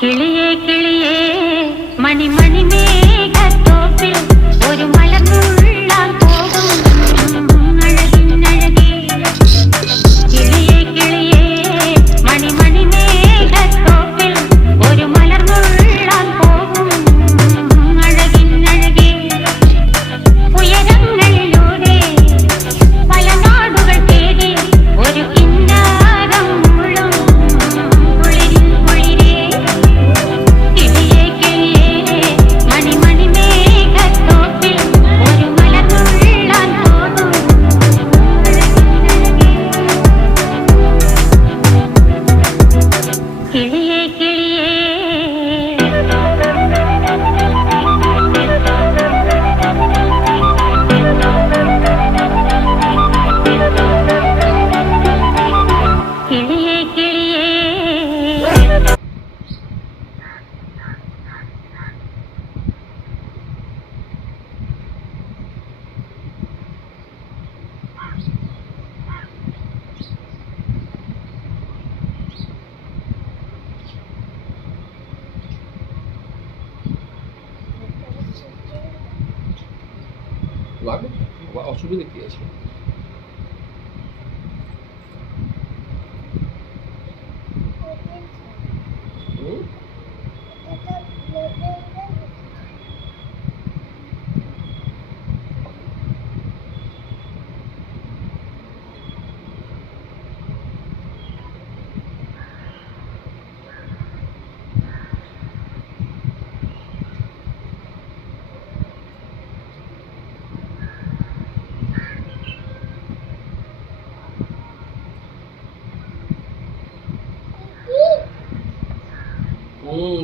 കിളിയേ കിളിയേ മണിമണി മേഘത്തോപ്പിൽ ഒരു മലർന്നുള്ളാൻ പോകും അഴകിനഴകേ. കിളിയേ കിളിയേ മണിമണി മേഘത്തോപ്പിൽ ഒരു മലർന്നുള്ളാൻ പോകും അഴകിനഴകേ. ഉയരങ്ങളിലൂടെ പല നാടുകൾ തേടി ഒരു കിന്നാരം മുള്ളും കുളിരിൽ കുളിരേ. കിളിയേ കിളിയേ മണിമണി മേഘത്തോപ്പിൽ ഒരു മലർന്നുള്ളാൻ പോകും അഴകിനഴകേ. കിളിയേ കിളിയേ കിളിയേ കിളിയേ. লাগে অসুবিধা কি আছে? হুম?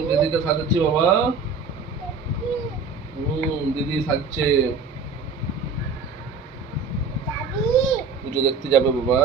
দিদিকে সাজাচ্ছি বাবা। দিদি সাজছে। পুজো দেখতে যাবে বাবা।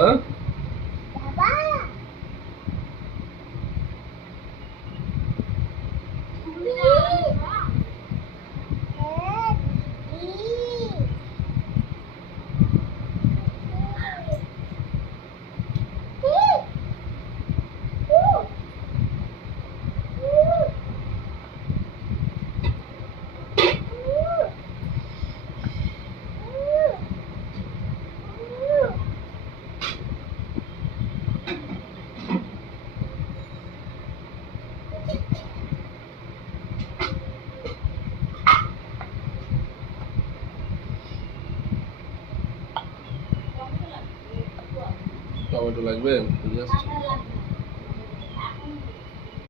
টমেটো লাগবে? নিয়ে আসছি।